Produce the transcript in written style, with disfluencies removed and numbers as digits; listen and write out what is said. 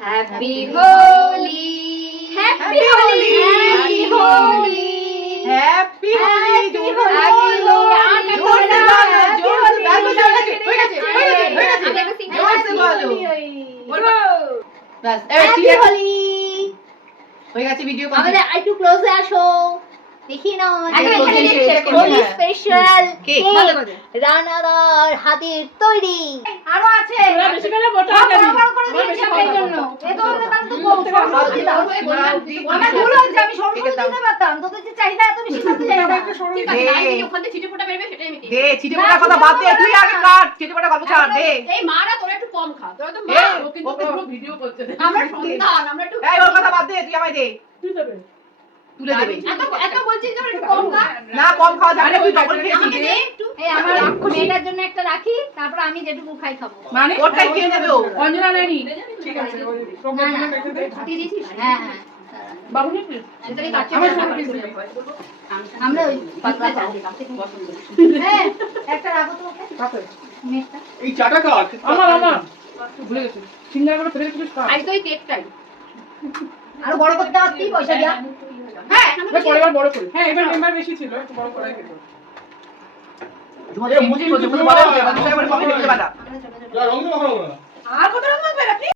happy Holi happy Holi happy Holi happy Holi হয়ে গেছে video আমাদের একটু ক্লোজে আসো দেখি না হোলি স্পেশাল কেক রানাদার হাতের তৈরি আরো আছে বেশি করে মোটা করে দিয়েছি আপনার জন্য এ তো তাহলে তো সরস্বতী দিলাম আমার ভুল হয়েছে আমি সরস্বতী দিতে পারতাম তোদের যে চাহিদা এত বেশি করতে যাই না ঠিক আছে আমি ওখান থেকে ছিটে ফোঁটা বেরবে সেটাই আমি দে ছিটে ফোঁটা কথা বাদ দে তুই আগে কাট ছিটে ফোঁটা গল্প ছাড় দে এই মারা তোরা একটু কম খা তোরা তো মা ও কিন্তু পুরো ভিডিও করতে দে আমরা সন্তান আমরা একটু এই ওর কথা বাদ দে তুই আমায় দে তুই দেবে তুলে দেবে এত বলছিস যে একটু কম খা না কম খাওয়া যাবে না তুই ডবল খেয়েছিস দে একটু এই আমার মেয়েটার জন্য একটা রাখি তারপর আমি যেটুকু খাই খাবো মানে ওরটাই খেয়ে নেবে ও অঞ্জনা নেনি ঠিক আছে না না তুই দিছিস হ্যাঁ হ্যাঁ বাবু নি সেটাই কাটছি আমার সব কিছু আমরা ওই পাতলা চাই হ্যাঁ একটা রাখো তো ওকে কাপে মেয়েটা এই চাটা কাট আমার ভুলে গেছি সিঙ্গার করে ফেলে দিছিস খা আজ তো এই কেকটাই আরো বড় করতে আসতেই পয়সা দিয়া হ্যাঁ পরের বড় করে হ্যাঁ এবার মেম্বার বেশি ছিল একটু বড় করাই খেত তোমাদের মুজি বলছে বলে বলে বাবা সাহেবের কফি খেতে পারা রং দেওয়া হবে না আর কত রকম হবে